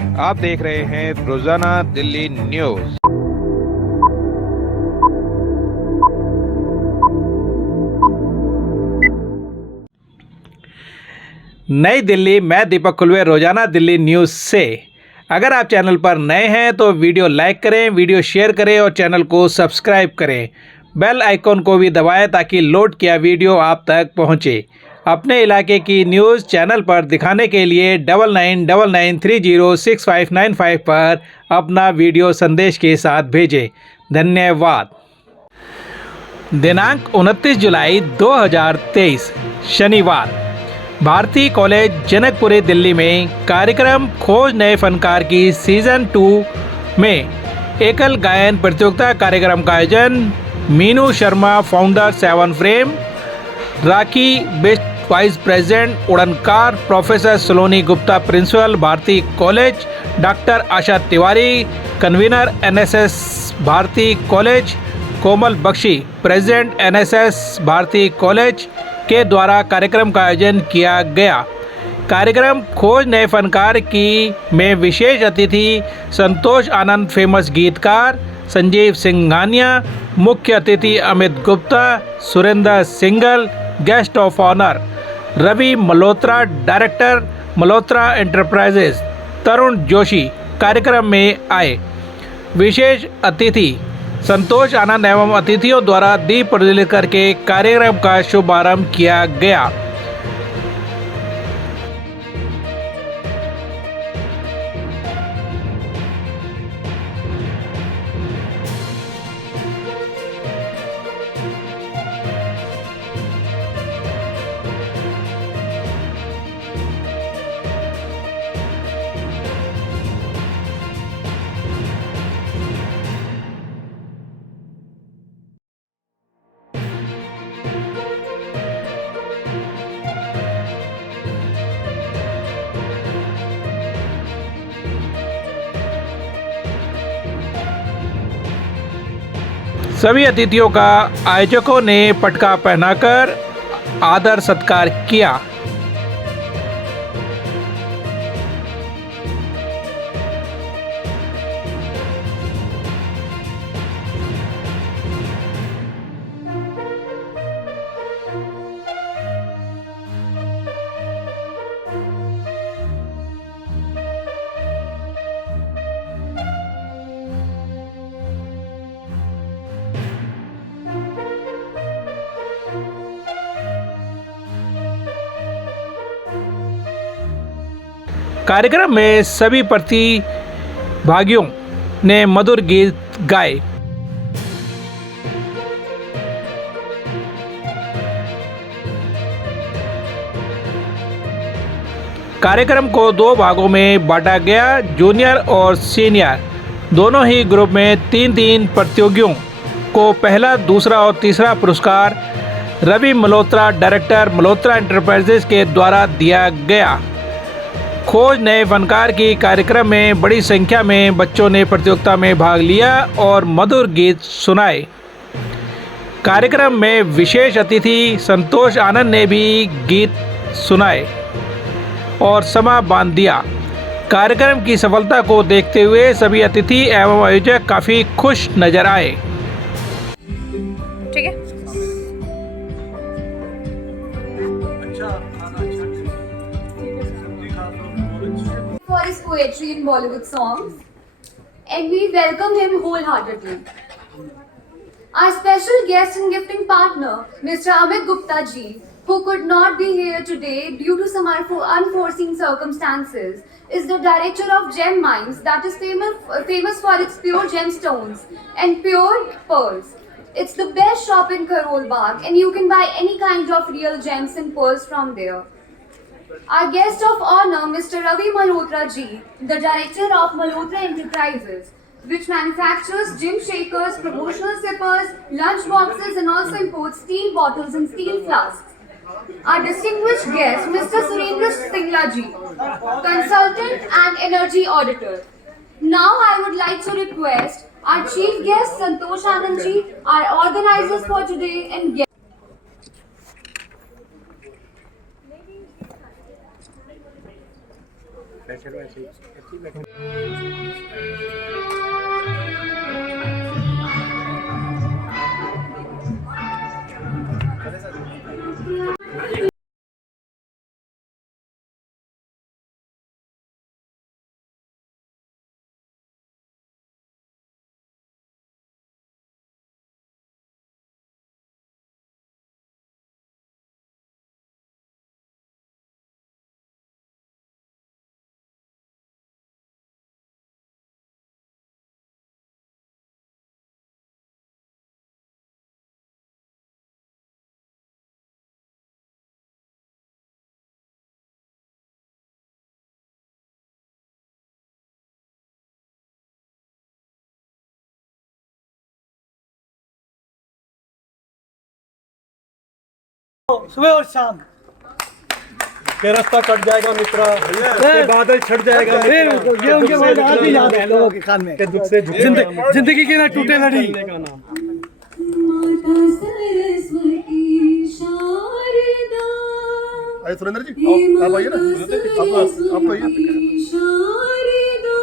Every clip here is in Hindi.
आप देख रहे हैं रोजाना दिल्ली न्यूज। नई दिल्ली, मैं दीपक खुलवे, रोजाना दिल्ली न्यूज़ से। अगर आप चैनल पर नए हैं तो वीडियो लाइक करें, वीडियो शेयर करें और चैनल को सब्सक्राइब करें। बेल आइकॉन को भी दबाएं ताकि लोड किया वीडियो आप तक पहुंचे। अपने इलाके की न्यूज़ चैनल पर दिखाने के लिए 9999306595 पर अपना वीडियो संदेश के साथ भेजें। धन्यवाद। दिनांक 29 जुलाई 2023 शनिवार, भारती कॉलेज जनकपुरी दिल्ली में कार्यक्रम खोज नए फनकार की सीजन 2 में एकल गायन प्रतियोगिता कार्यक्रम का आयोजन। Meenu Sharma founder 7 frame, Rakhi Best vice president उड़नकार, professor Saloni Gupta principal Bharati college, doctor Asha Tiwari convener NSS Bharati college, Komal Bakshi president NSS Bharati college के द्वारा कार्यक्रम का आयोजन किया गया। कार्यक्रम खोज नए फनकार की में विशेष अतिथि संतोष आनंद फेमस गीतकार, संजीव सिंघानिया मुख्य अतिथि, Amit Gupta, Surendra Singal guest of honour, Ravi Malhotra director Malhotra Enterprises, Tarun Joshi कार्यक्रम में आए। विशेष अतिथि संतोष आनंद एवं अतिथियों द्वारा दीप प्रज्वलित करके कार्यक्रम का शुभारंभ किया गया। सभी अतिथियों का आयोजकों ने पटका पहनाकर आदर सत्कार किया। कार्यक्रम में सभी प्रतिभागियों ने मधुर गीत गाए। कार्यक्रम को 2 भागों में बांटा गया। जूनियर और सीनियर दोनों ही ग्रुप में 3-3 प्रतियोगियों को पहला, दूसरा और तीसरा पुरस्कार रवि मल्होत्रा डायरेक्टर मल्होत्रा एंटरप्राइजेज के द्वारा दिया गया। खोज नए फनकार की कार्यक्रम में बड़ी संख्या में बच्चों ने प्रतियोगिता में भाग लिया और मधुर गीत सुनाए। कार्यक्रम में विशेष अतिथि संतोष आनंद ने भी गीत सुनाए और समा बांध दिया। कार्यक्रम की सफलता को देखते हुए सभी अतिथि एवं आयोजक काफ़ी खुश नजर आए। ठीक है। For his poetry in Bollywood songs, and we welcome him wholeheartedly. Our special guest and gifting partner, Mr. Amit Gupta ji, who could not be here today due to some unforeseen circumstances, is the director of Gem Mines, that is famous for its pure gemstones and pure pearls. It's the best shop in Karol Bagh, and you can buy any kind of real gems and pearls from there. Our guest of honor, Mr. Ravi Malhotra ji, the director of Malhotra Enterprises, which manufactures gym shakers, promotional sippers, lunch boxes, and also imports steel bottles and steel flasks. Our distinguished guest, Mr. Surendra Singla ji, consultant and energy auditor. Now I would like to request our chief guest, Santosh Anand ji, our organizers for today, and guest. सुबह और शाम के रास्ता कट जाएगा मित्रा, के बादल छट जाएगा ये उनके बाद आज भी याद है लोगों के कान में के दुख से जिंदगी की ना टूटे लड़ी। का नाम माता सरस्वती शारदा, आइए सुरेंद्र जी, आप आइए ना, आप आइए, शारदा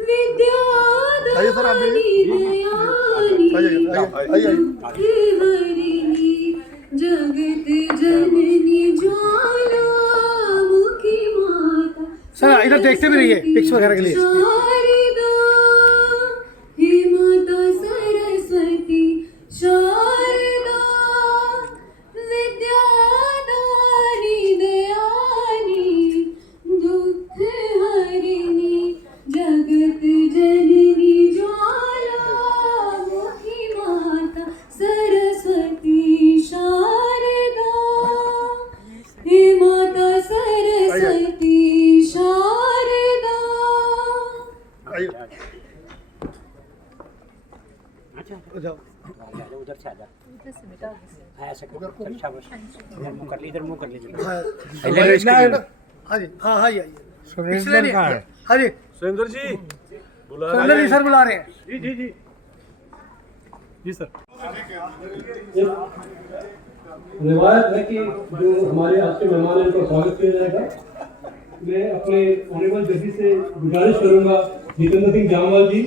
विद्यादानी आइए सर, आप आइए, हरिणी जगत जननी ज्वालामुखी माता। सर इधर देखते भी रहिए पिक्स वगैरह के लिए। शारदा हे माता सरस्वती शारदा विद्यादानी दयानी दुख हरिणी जगत जननी ज्वालामुखी माता सरस्वती शारदा हे माता सरस्वती शारदा। आइए, जाओ। उधर से आजा, ऐसे कर, शाबाश, इधर मुंह कर ली, इधर मुंह कर ली। हाँ जी, हाँ हाँ आइए। सुरेंद्र का है। हाँ जी, सुरेंद्र जी बुला सुरेंद्र जी सर बुला रहे हैं। जी जी जी जी सर। रिवायत है कि जो हमारे आज के मेहमान हैं उनका स्वागत किया जाएगा। मैं अपने ऑनरेबल जजेस से गुजारिश करूंगा जितेंद्र सिंह जामवाल जी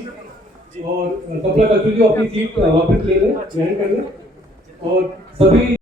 और कपला कस्तूरी जी अपनी सीट वापस ले लें, ग्रहण कर लें और सभी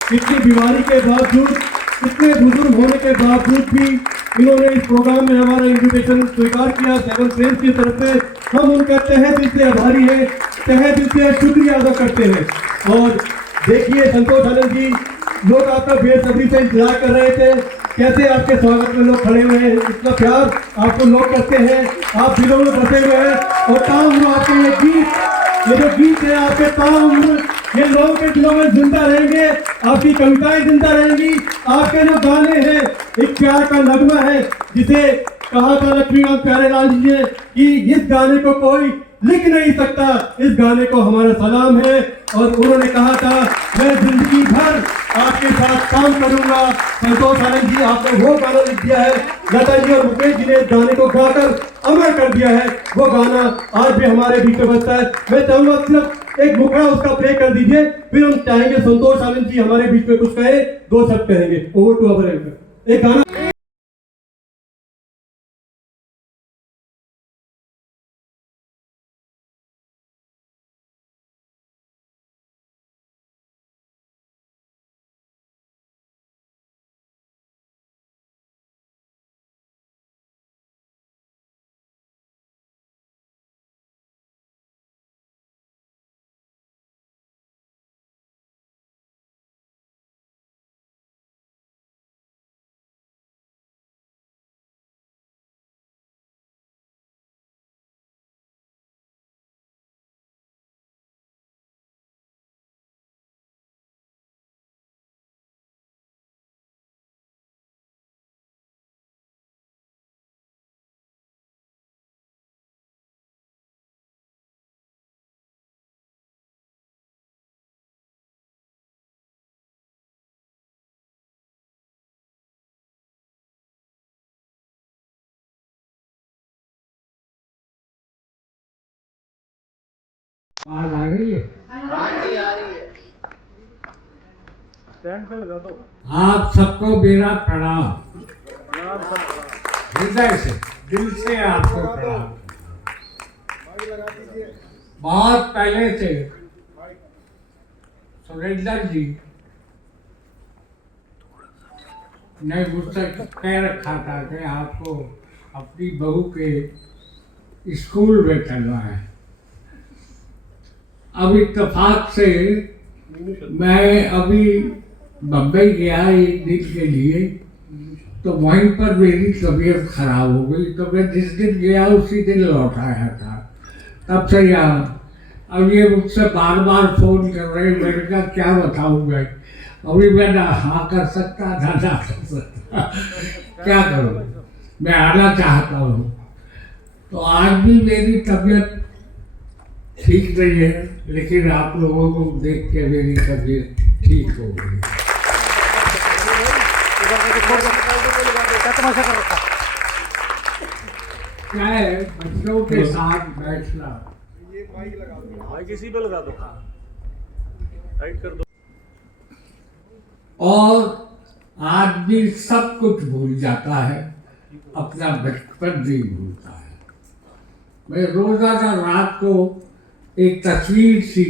इतनी बीमारी के बावजूद, इतने बुजुर्ग होने के बावजूद भी इन्होंने इस प्रोग्राम में हमारा इन्विटेशन स्वीकार किया। सेवन फ्रेंड्स की तरफ से हम उनका तहे दिल से आभारी हैं, तहे दिल से शुक्रिया अदा करते हैं। और देखिए संतोष आनंद जी, लोग आपका बेसब्री से इंतजार कर रहे थे, कैसे आपके स्वागत में लोग खड़े हुए हैं, इतना प्यार आपको लोग करते हैं, आप दिलों में बसे हुए हैं। और ताउम्र आपके ये जो गीत है आपके ताउम्र ये लोगों के दिलों में जिंदा रहेंगे, आपकी कविताएं जिंदा रहेंगी, आपके जो गाने हैं एक प्यार का नगमा है, जिसे कहा था लक्ष्मीकांत प्यारेलाल जी ने कि इस गाने को कोई लिख नहीं सकता, इस गाने को हमारा सलाम है। और उन्होंने कहा था मैं जिंदगी भर आपके साथ काम करूंगा। संतोष आनंद जी, आपने वो गाना लिख दिया है, लता जी और मुकेश जी ने इस गाने को गाकर अमर कर दिया है। वो गाना आज भी हमारे बीच में बजता है। मैं चाहूंगा सिर्फ एक मुखड़ा उसका प्ले कर दीजिए, फिर हम चाहेंगे संतोष आनंद जी हमारे बीच में कुछ कहे, 2 शब्द कहेंगे। Over to our anchor. एक गाना आवाज आ रही है? आप सबको मेरा प्रणाम, हृदय से, दिल से आपको प्रणाम। बहुत पहले से सुरेंद्र जी ने मुझसे कह रखा था कि आपको अपनी बहू के स्कूल में चलना है। अब इत्तेफाक से मैं अभी बम्बई गया एक दिन के लिए, तो वहीं पर मेरी तबीयत खराब हो गई। तो मैं जिस दिन गया उसी दिन लौट आया था, तब से यहाँ। अब ये मुझसे बार बार फोन कर रहे हैं, मैंने कहा क्या बताऊँ मैं, अभी मैं ना हाँ कर सकता ना ना कर सकता, क्या करूँ, मैं आना चाहता हूँ। तो आज भी मेरी तबीयत ठीक नहीं है, लेकिन आप लोगों को देख के मेरी तबीयत ठीक हो गई। क्या है, बच्चों के साथ बैठना, किसी पे लगा दो, टाइट कर दो। और आदमी सब कुछ भूल जाता है, अपना बचपन नहीं भूलता है। मैं रोजाना रात को एक तस्वीर सी,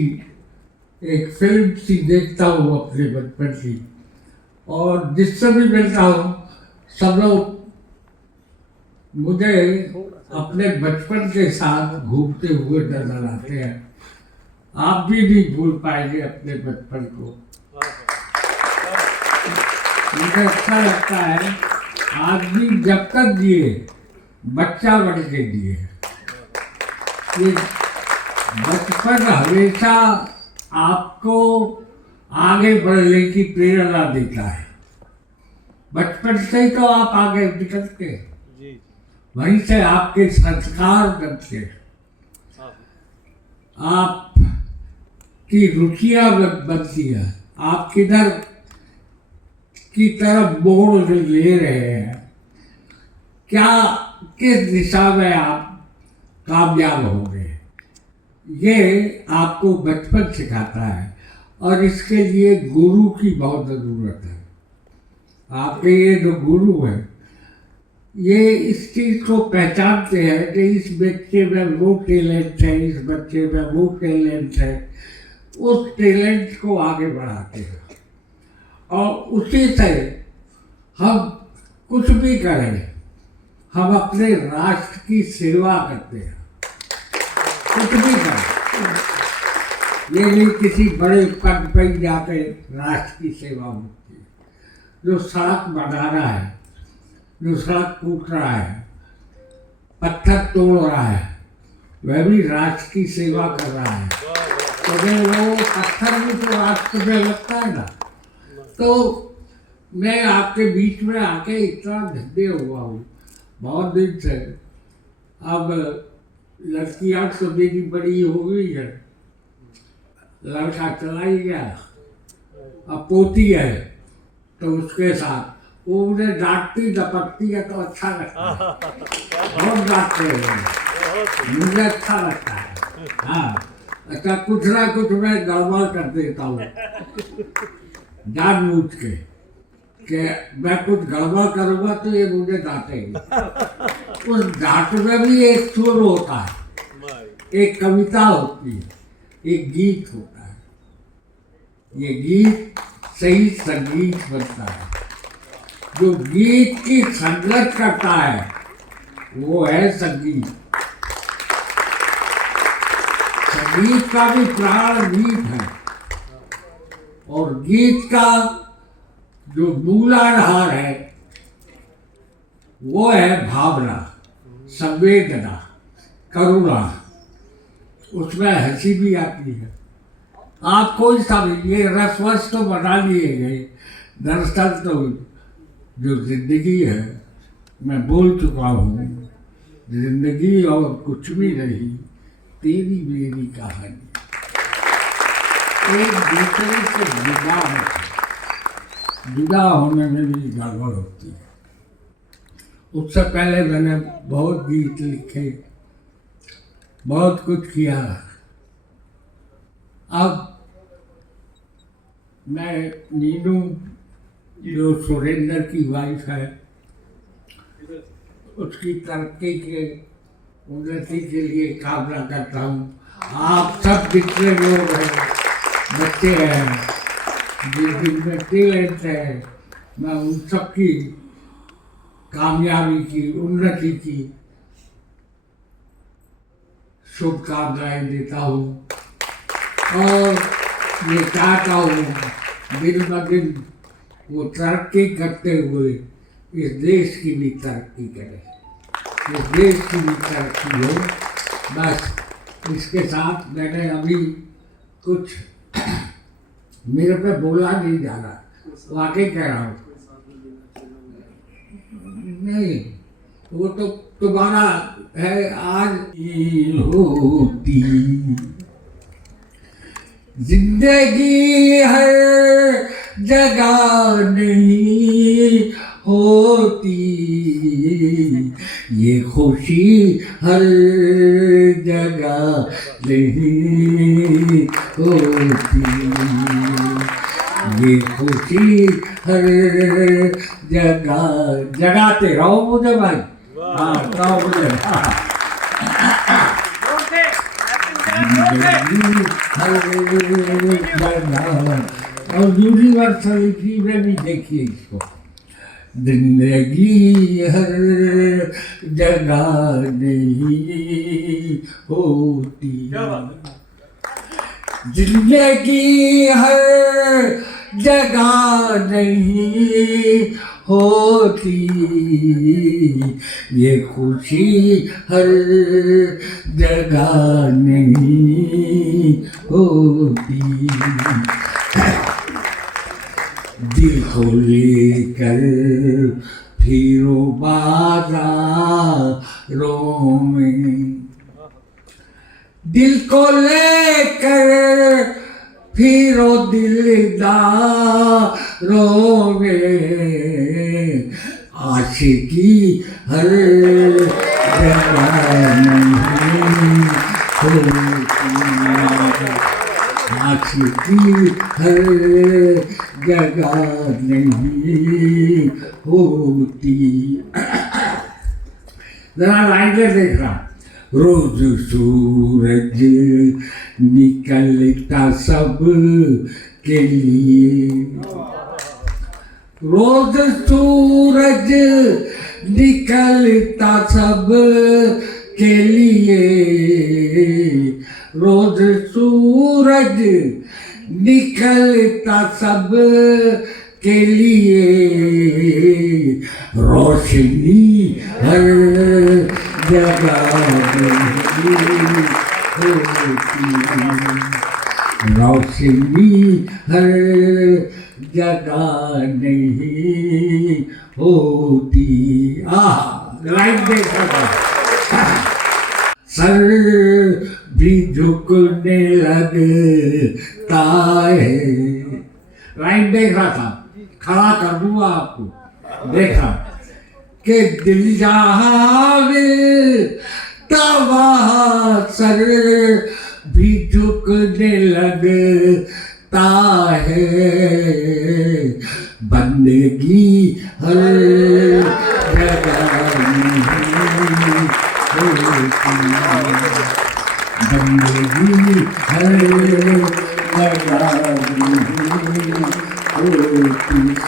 एक फिल्म सी देखता हूँ अपने बचपन की, और जिससे भी मिलता हूँ सब लोग मुझे अपने बचपन के साथ घूमते हुए नजर आते हैं। आप भी नहीं भूल पाएंगे अपने बचपन को। मुझे अच्छा लगता है, आदमी जब तक जिए बच्चा बन के जिए। ये बचपन हमेशा आपको आगे बढ़ने की प्रेरणा देता है। बचपन से ही तो आप आगे निकलते हैं, वहीं से आपके संस्कार बनते हैं, आप की रुचियां बनती है, आप किधर की तरफ मोड़ ले रहे हैं, क्या किस दिशा में आप कामयाब होंगे, ये आपको बचपन सिखाता है। और इसके लिए गुरु की बहुत ज़रूरत है। आपके ये जो गुरु हैं, ये इस चीज़ को पहचानते हैं कि इस बच्चे में वो टैलेंट है, इस बच्चे में वो टैलेंट है, उस टैलेंट को आगे बढ़ाते हैं। और उसी से हम कुछ भी करें, हम अपने राष्ट्र की सेवा करते हैं। कुछ भी करें, ये नहीं किसी बड़े पद पर जाके राष्ट्र की सेवा होती है। जो सड़क बना रहा है, जो सड़क टूट रहा है, पत्थर तोड़ रहा है, वह भी राष्ट्र की सेवा कर रहा है। तो वो पत्थर भी तो राष्ट्र में लगता है ना। तो मैं आपके बीच में आके इतना धन्य हुआ हूँ बहुत दिन से। अब लड़कियां तो मेरी बड़ी हो गई है, लड़का चला ही गया, अब पोती है तो उसके साथ वो मुझे डांटती डपकती है तो अच्छा लगता है, बहुत डांटते हैं, मुझे अच्छा लगता है। हाँ, अच्छा कुछ ना कुछ मैं गड़बड़ कर देता हूँ जानबूझ के, कि मैं कुछ गड़बड़ करूँगा तो ये मुझे डांटेंगे। उस डांट में भी एक सुर होता है, एक कविता होती है, एक गीत होता है। ये गीत सही संगीत बनता है। जो गीत की संगत करता है वो है संगीत। संगीत का भी प्राण गीत है, और गीत का जो मूलाधार है वो है भावना, संवेदना, करुणा। उसमें हंसी भी आती है। आप कोई सा भी ये रसवस तो बना लिए गए, दरअसल तो जो जिंदगी है, मैं बोल चुका हूँ, जिंदगी और कुछ भी नहीं, तेरी मेरी कहानी। एक दूसरे से जुदा होने में भी गड़बड़ होती है। उससे पहले मैंने बहुत गीत लिखे, बहुत कुछ किया। अब मैं नीनू, जो सुरेंद्र की वाइफ है, उसकी तरक्की के उन्नति के लिए कामना करता हूँ। आप सब जितने लोग हैं, बच्चे हैं, जिनमें टैलेंट है, मैं उन सब की कामयाबी की, उन्नति की शुभकामनाएं देता हूँ, और ये चाहता हूँ दिन ब दिन वो तरक्की करते हुए इस देश की भी तरक्की करे, इस देश की भी तरक्की हो। बस इसके साथ मैंने अभी कुछ मेरे पे बोला नहीं जा रहा, वाकई कह रहा हूँ, नहीं वो तो तुम्हारा है। आज होती जिंदगी हर जगह नहीं होती, ये खुशी हर जगह नहीं होती, ये खुशी हर जगह। जगाते रहो मुझे भाई, हाँ रहो मुझे। और दूसरी बार सही में भी देखिए इसको, जिंदगी हर जगह नहीं होती, जिंदगी हर जगह नहीं होती, ये खुशी हर जगह नहीं होती। दिल को लेकर फिरो बाजारों में, दिल को लेकर फिरो दिलदारों में, आशिकी हर जगह नहीं होती, आशिकी हर जगह नहीं होती। जरा लाइटर देख रहा, रोज सूरज निकलता सब के लिए, रोज सूरज निकलता सब के लिए, रोज सूरज निकलता सब के लिए, रोशनी हर जगह नहीं होती, रोशनी हर जगह नहीं होती। लाइट देखा सर भी झुकने लगता है। लाइन देख रहा था, खड़ा कर दूंगा आपको, देखा कि दिल जहाँ वहाँ सर भी झुकने लगता है। बंदगी हर जगह बंदगी हर जगह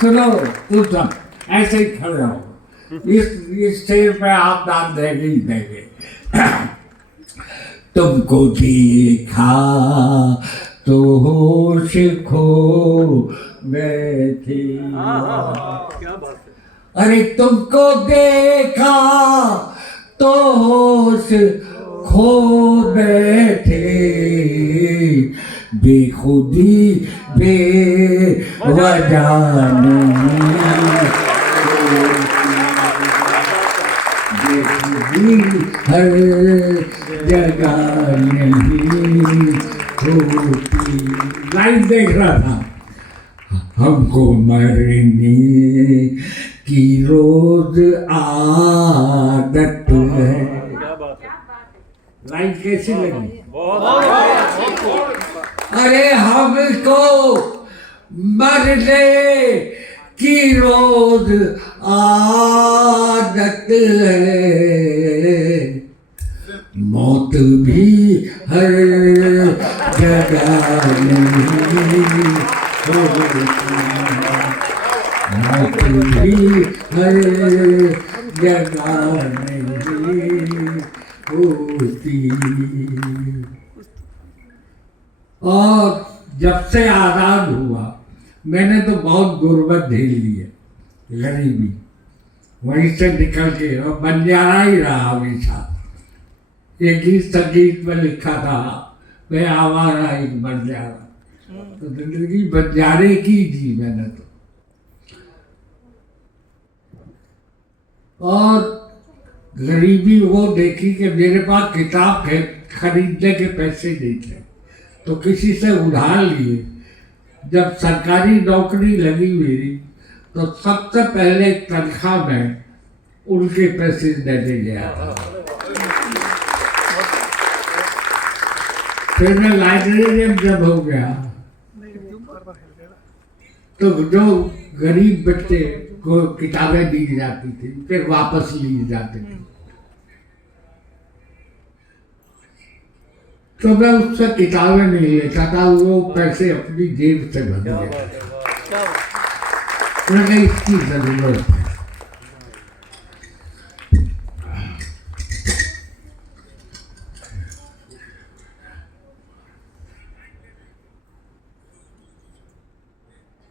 सुनो तुम ऐसे ही खड़े हो, इस स्टेज पे आप दान देंगे ही देंगे। तुमको देखा तो होश खो बैठे। अरे तुमको देखा तो होश खो बैठे। बेखुदी बेवजह हर जगह नहीं होती। लाइन देख रहा था, हमको मरने की रोज आदत है। लाइन कैसी लगी? अरे हमको मरने की रोज आदत है। मौत भी हर जगह नहीं होती। मौत भी हर जगह नहीं होती। और जब से आजाद हुआ मैंने तो बहुत गुर्बत झेल ली है, गरीबी। वहीं से निकल के और बंजारा ही रहा हमेशा। एक ही संगीत में लिखा था, मैं आवारा एक बंजारा। तो जिंदगी बंजारे की जी मैंने तो। और गरीबी वो देखी कि मेरे पास किताब खरीदने के पैसे नहीं थे, तो किसी से उधार लिए। जब सरकारी नौकरी लगी मेरी तो सबसे पहले तनख्वाह में उनके पैसे देने गया था। फिर मैं लाइब्रेरियन जब हो गया तो जो गरीब बच्चे को किताबें दी जाती थी फिर वापस ली जाती थी, तो मैं उससे किताबें नहीं लेता था, वो पैसे अपनी जेब से भर दिया। मैंने इसकी जरूरत है।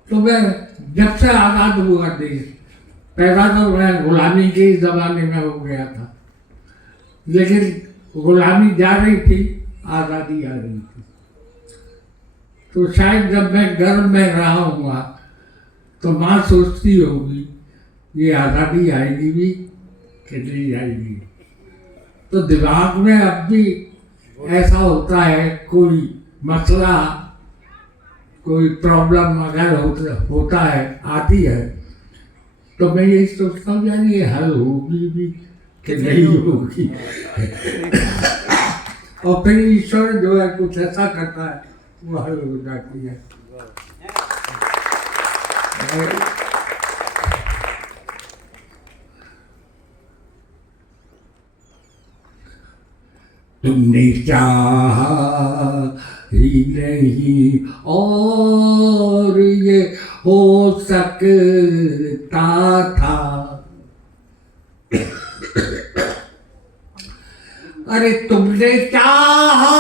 तो मैं जब से आजाद हुआ देश, पैदा तो मैं गुलामी के जमाने में हो गया था, लेकिन गुलामी जा रही थी, आज़ादी आ रही थी। तो शायद जब मैं घर में रहा हूँगा तो माँ सोचती होगी ये आज़ादी आएगी भी कि नहीं आएगी। तो दिमाग में अब भी ऐसा होता है, कोई मसला कोई प्रॉब्लम अगर होता है आती है तो मैं यही सोचता हूँ यार ये हल होगी भी कि नहीं होगी। और फिर ईश्वर जो है कुछ ऐसा करता है वो हल हो जाती है। तुमने चाहा ही नहीं और ये हो सकता था। अरे तुमने चाहा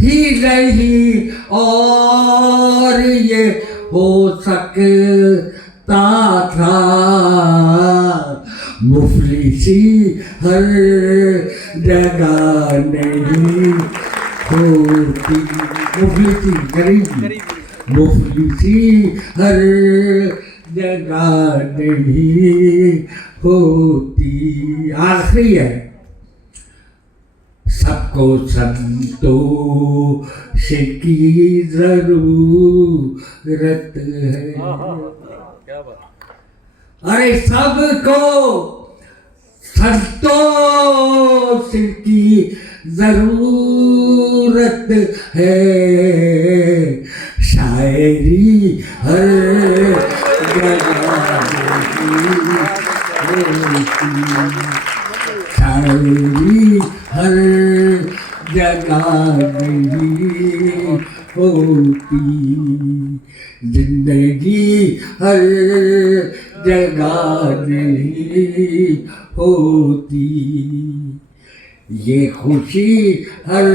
ही नहीं और ये हो सकता था। मुफलिसी हर जगह नहीं होती। मुफलिसी गरीबी, मुफलिसी हर जगह नहीं होती। आखिरी है, सबको संतोष की जरूरत है। अरे सबको संतोष की जरूरत है। शायरी हर जगह शायरी हर जगह नहीं होती। जिंदगी हर जगह नहीं होती। ये खुशी हर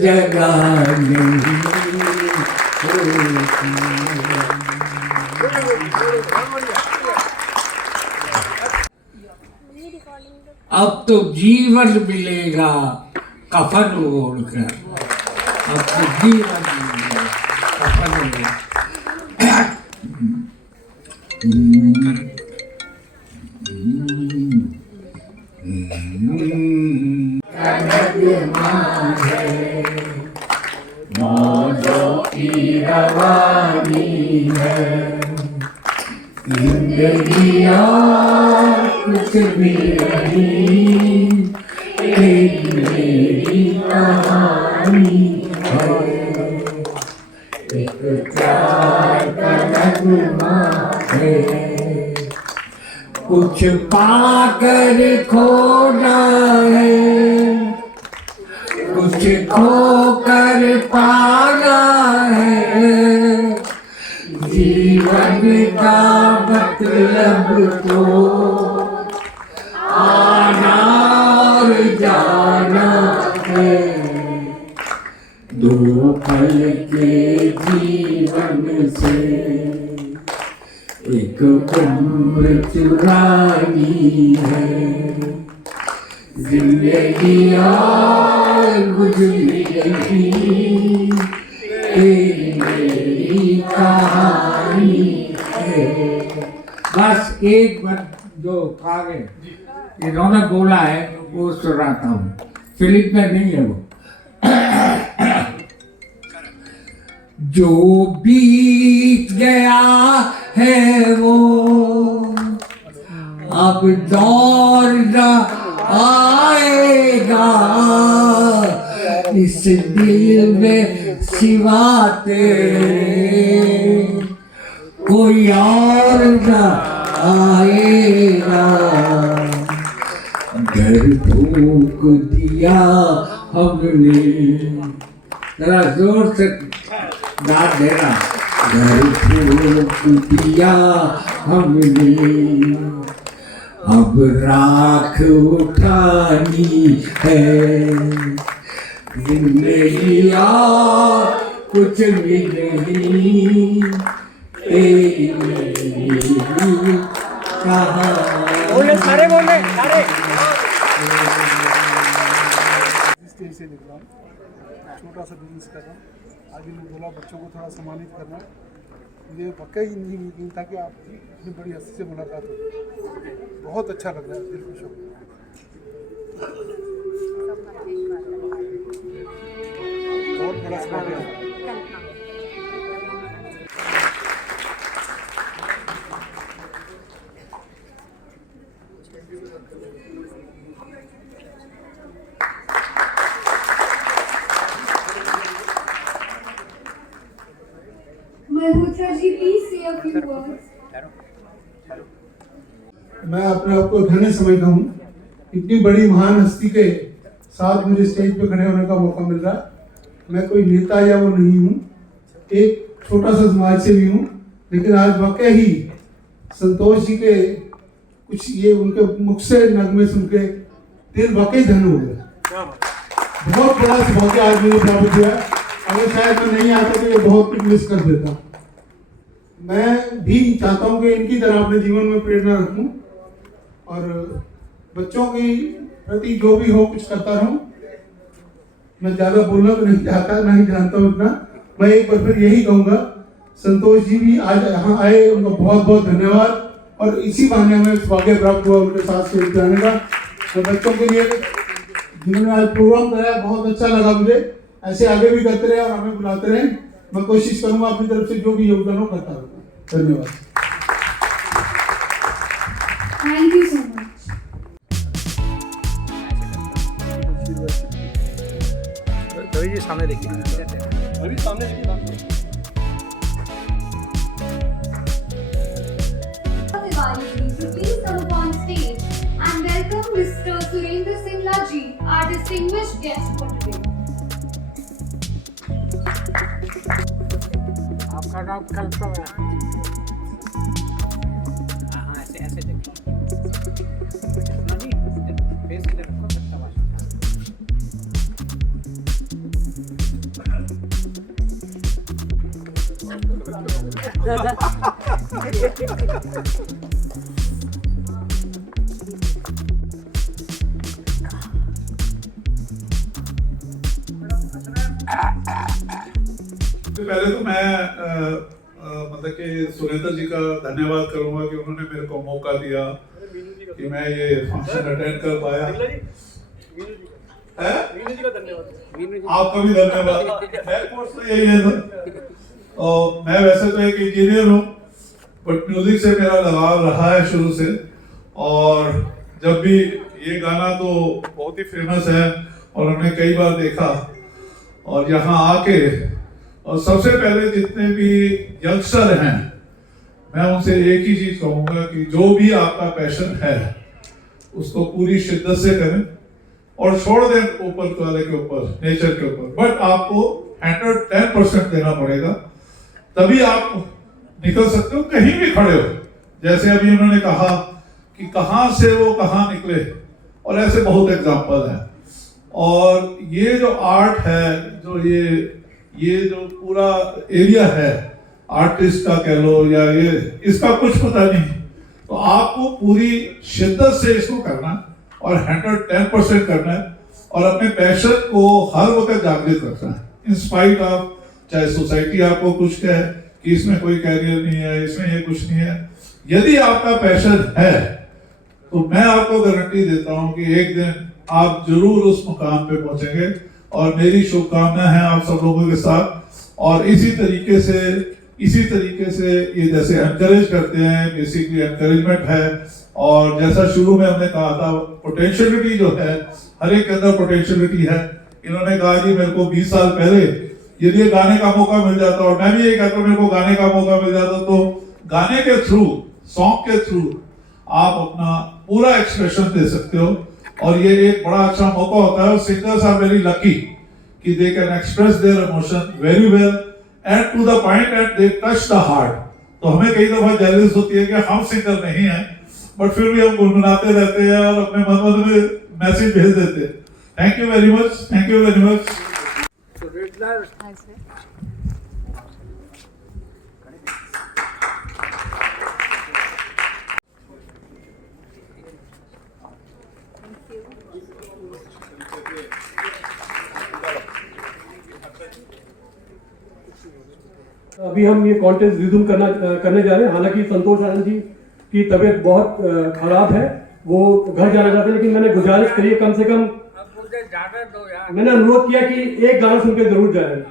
जगह नहीं होती। अब तो जीवन मिलेगा कफन ओढ़कर। अब तो जीवन मिलेगा कफन ओढ़कर। मौजों की रवानी है जिंदगी और कुछ भी नहीं। एक मेरी कहानी है, एक प्यार का नगमा है। कुछ पाकर खोना है, कुछ खोकर पाना है। जीवन का मतलब तो आना और जाना है। दो पल के जीवन से एक उम्र चुरानी है। जिंदगी और गुजरी मेरी कहानी है। बस एक बार जो कार्य इन्होंने बोला है वो सुनाता हूँ। फिल्म में नहीं है वो। जो बीत गया है वो अब दौर न आएगा। इस दिल में सिवा तेरे कोई और न आएगा। घर फूक दिया हमने, जरा जोर से गा देना। घर फूक दिया हमने, अब राख उठानी है। जिंदगी और कुछ भी नहीं, तेरी मेरी कहानी। सारे बोले सारे। से लिख रहा हूँ, छोटा सा बिजनेस कर रहा हूँ। आज मैंने बोला बच्चों को थोड़ा सम्मानित करना। मुझे पक्का ही नहीं यकीन था कि आप इतनी बड़ी हस्ती से मुलाकात हो। बहुत अच्छा लग रहा है, दिल खुश हो। बहुत बड़ा सवाल है। Malhotra ji, please say a few words. मैं अपने आप को धन्य समझता हूँ, इतनी बड़ी महान हस्ती के साथ मुझे स्टेज पे खड़े होने का मौका मिल रहा है। मैं कोई नेता या वो नहीं हूँ, एक छोटा सा समाज से भी हूँ, लेकिन आज वाकई ही संतोष जी के कुछ ये उनके मुख से नगमे सुन के दिल वाकई धन्य हो गया। बहुत बड़ा सौभाग्य आज मुझे प्राप्त हुआ। अगर शायद मैं नहीं आता तो ये बहुत कुछ मिस कर देता। मैं भी चाहता हूँ कि इनकी तरह अपने जीवन में प्रेरणा रखूँ और बच्चों के प्रति जो भी हो कुछ करता रहूँ। मैं ज़्यादा बोलना तो नहीं चाहता, नहीं जानता हूँ इतना। मैं एक बार फिर यही कहूँगा, संतोष जी भी आज यहाँ आए, उनका बहुत बहुत धन्यवाद। और इसी बहाने हमें सौभाग्य प्राप्त हुआ उनके साथ से जाने का। तो बच्चों के लिए जिन्होंने आज प्रोग्राम कराया, बहुत अच्छा लगा मुझे। ऐसे आगे भी करते रहे और हमें बुलाते रहे। मैं कोशिश करूंगा अपनी तरफ से जो भी योगदान हो करता रहूंगा। धन्यवाद। Thank you so much. Ravi ji सामने देखिए। अभी सामने देखिए। Tiwari ji to please come up on stage and welcome Mr. Surendra Singla ji, our distinguished guest for today. आपका नाम कल्पना है। हाँ ऐसे ऐसे देखो। नहीं फेस इधर रखो तब आवाज। पहले तो मैं मतलब कि सुरेंद्र जी का धन्यवाद करूंगा कि उन्होंने मेरे को मौका दिया कि मैं ये फंक्शन अटेंड कर पाया। आपका भी धन्यवाद। तो यही है और मैं वैसे तो एक इंजीनियर हूँ, बट म्यूजिक से मेरा लगाव रहा है शुरू से। और जब भी ये गाना तो बहुत ही फेमस है और हमने कई बार देखा, और यहाँ आके और सबसे पहले जितने भी यंगस्टर हैं मैं उनसे एक ही चीज कहूंगा कि जो भी आपका पैशन है उसको पूरी शिद्दत से करें और छोड़ दें ऊपर वाले के ऊपर, नेचर के ऊपर। बट आपको 110% देना पड़ेगा, तभी आप निकल सकते हो कहीं भी खड़े हो। जैसे अभी उन्होंने कहा कि कहां से वो कहां निकले, और ऐसे बहुत एग्जाम्पल हैं। और ये जो आर्ट है, जो ये जो पूरा एरिया है आर्टिस्ट का कह लो या ये, इसका कुछ पता नहीं, तो आपको पूरी शिद्दत से इसको करना है और 110% करना है और अपने पैशन को हर वक्त जागृत रखना है। इन स्पाइट ऑफ चाहे सोसाइटी आपको कुछ कहे कि इसमें कोई कैरियर नहीं है, इसमें ये कुछ नहीं है, यदि आपका पैशन है तो मैं आपको गारंटी देता हूं कि एक दिन आप जरूर उस मुकाम पे पहुंचेंगे। और मेरी शुभकामनाएं हैं आप सब लोगों के साथ। और इसी तरीके से ये जैसे एनकरेज करते हैं, बेसिकली एनकरेजमेंट है। और जैसा शुरू में हमने कहा था, पोटेंशियलिटी जो है, हर एक के अंदर पोटेंशियलिटी है। इन्होंने कहा कि मेरे को 20 साल पहले यदि ये गाने का मौका मिल जाता, और मैं भी यही कहता हूँ मेरे को गाने का मौका मिल जाता, तो गाने के थ्रू, सॉन्ग के थ्रू आप अपना पूरा एक्सप्रेशन दे सकते हो। और ये एक बड़ा अच्छा मौका होता है। सिंगर्स आर वेरी लकी कि they can express their emotion very well and to the point and they touch the heart. तो हमें कई दफा जेलस होती है कि हम सिंगर नहीं हैं, बट फिर भी हम गुनगुनाते रहते हैं और अपने मन में मैसेज भेज देते हैं। Thank you very much, thank you very much. अभी हम ये कॉन्टेस्ट रिज्यूम करने जा रहे हैं। हालांकि संतोष आनंद जी की तबीयत बहुत खराब है, वो घर जाना चाहते हैं, लेकिन मैंने गुजारिश करी है कम से कम, मैंने अनुरोध किया कि एक गाना सुन के जरूर जाए।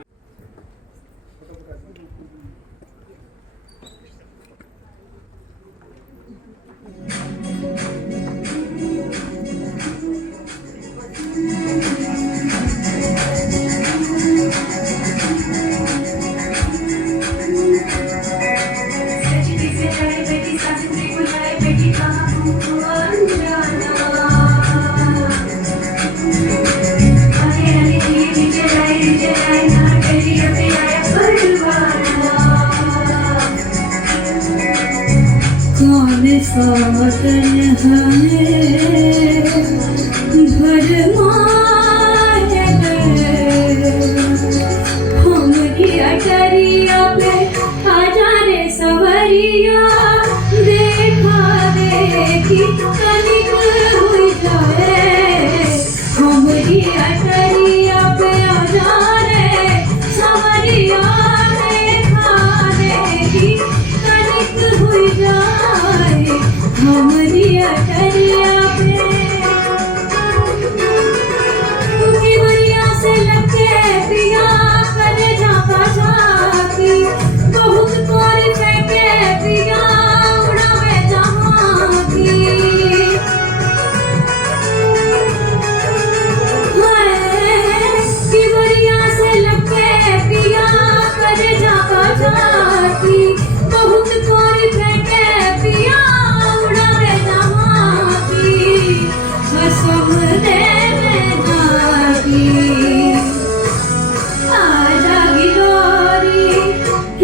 हमारी अटरिया पे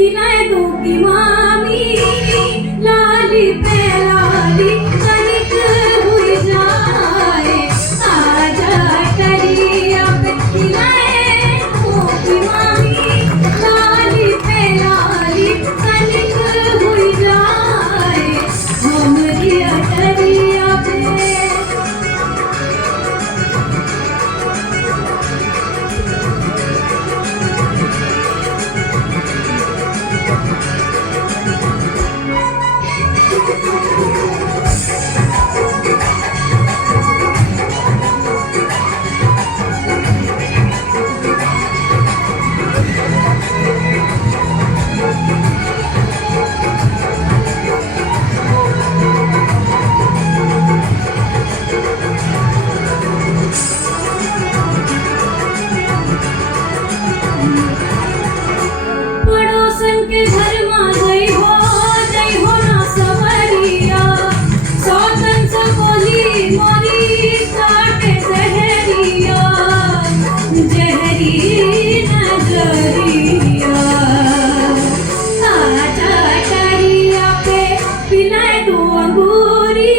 खिलाए दो की मामी लाली पे लाली कनिक हुई जाए आजा टरिया पे खिलाए दो की मामी लाली पे लाली कनिक हुई जाए हमरी टरिया पे पड़ोसन के घर में जई हो ना सवरिया सौतन से बोली मोरी काटे जहरिया जहरी नजरिया आजा टरिया पे पिलाए दो अंगूरी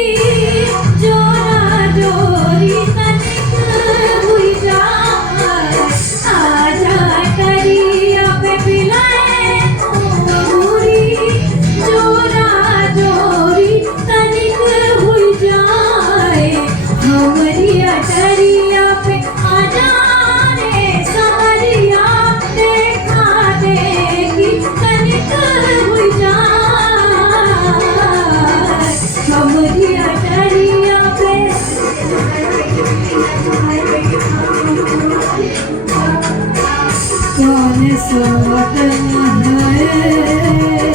जोरा जोरी कनिक हुई जाए आजा टरिया पे पिलाए अंगूरी जोरा जोरी कनिक हुई जाए हमरी टरिया पे आजा रे सारिया देखा देखी कनिक हुई जाए हमरी टरिया पे कौन सोतन है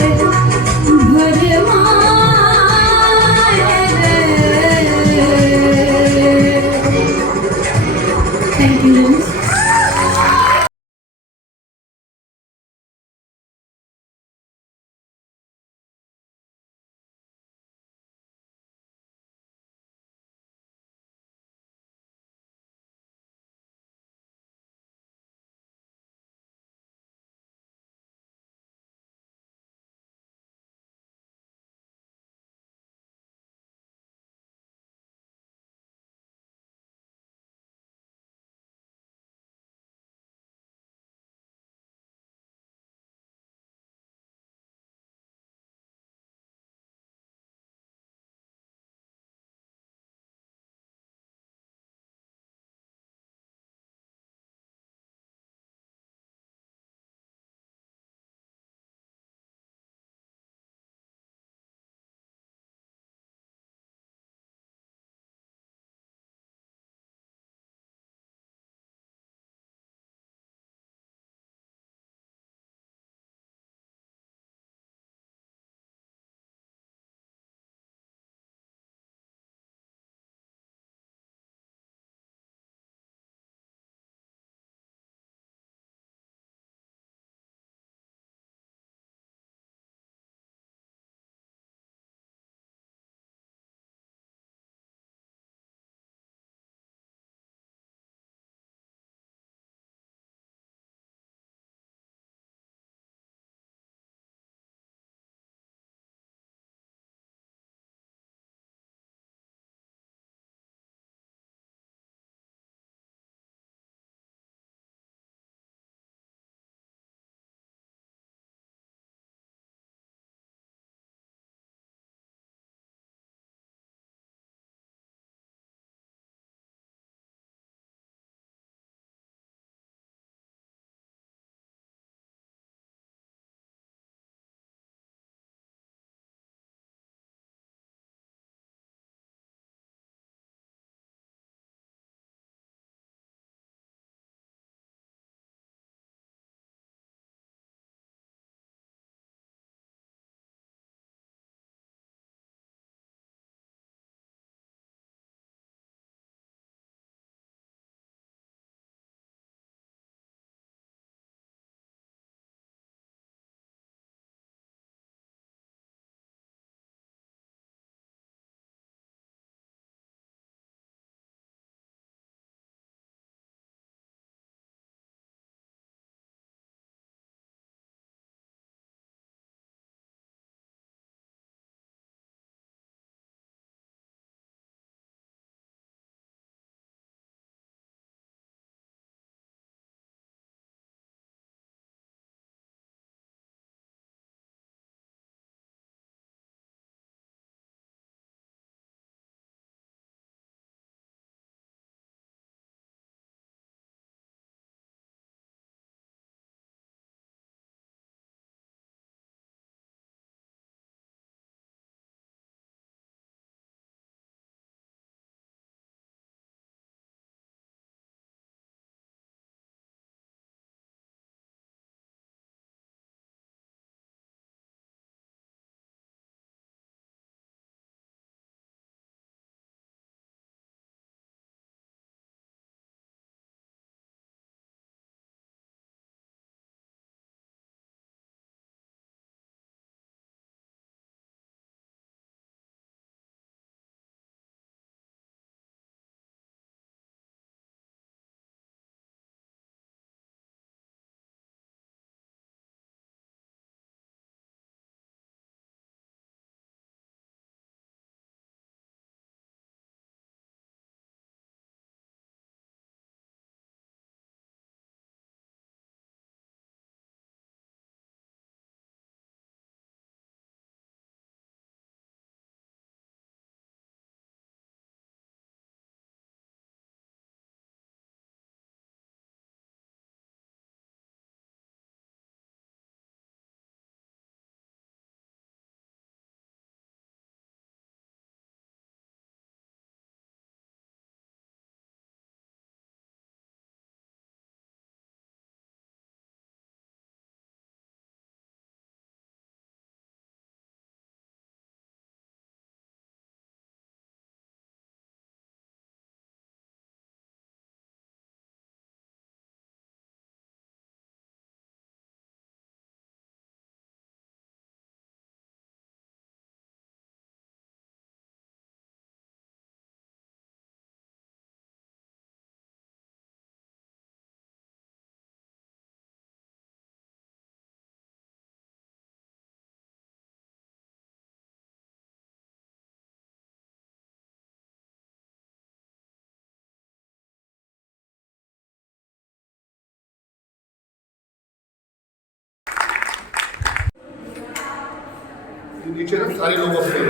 नीचे ना सारे लोग अपने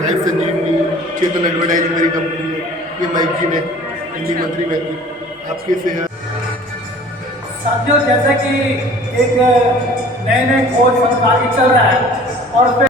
लाइफ संजीवनी, चेतन एडवर्टाइजिंग मेरी कंपनी है, ये मैगजीन है, हिंदी मंत्री मैगजीन आपके से है। साथियों, जैसा कि एक नए नए खोज फनकार की चल रहा है और उस पे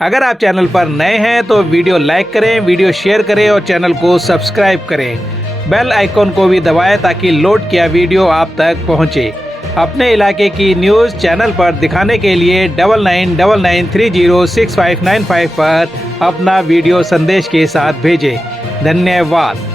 अगर आप चैनल पर नए हैं तो वीडियो लाइक करें, वीडियो शेयर करें और चैनल को सब्सक्राइब करें। बेल आइकॉन को भी दबाएं ताकि लोड किया वीडियो आप तक पहुंचे। अपने इलाके की न्यूज़ चैनल पर दिखाने के लिए 9999306595 पर अपना वीडियो संदेश के साथ भेजें। धन्यवाद।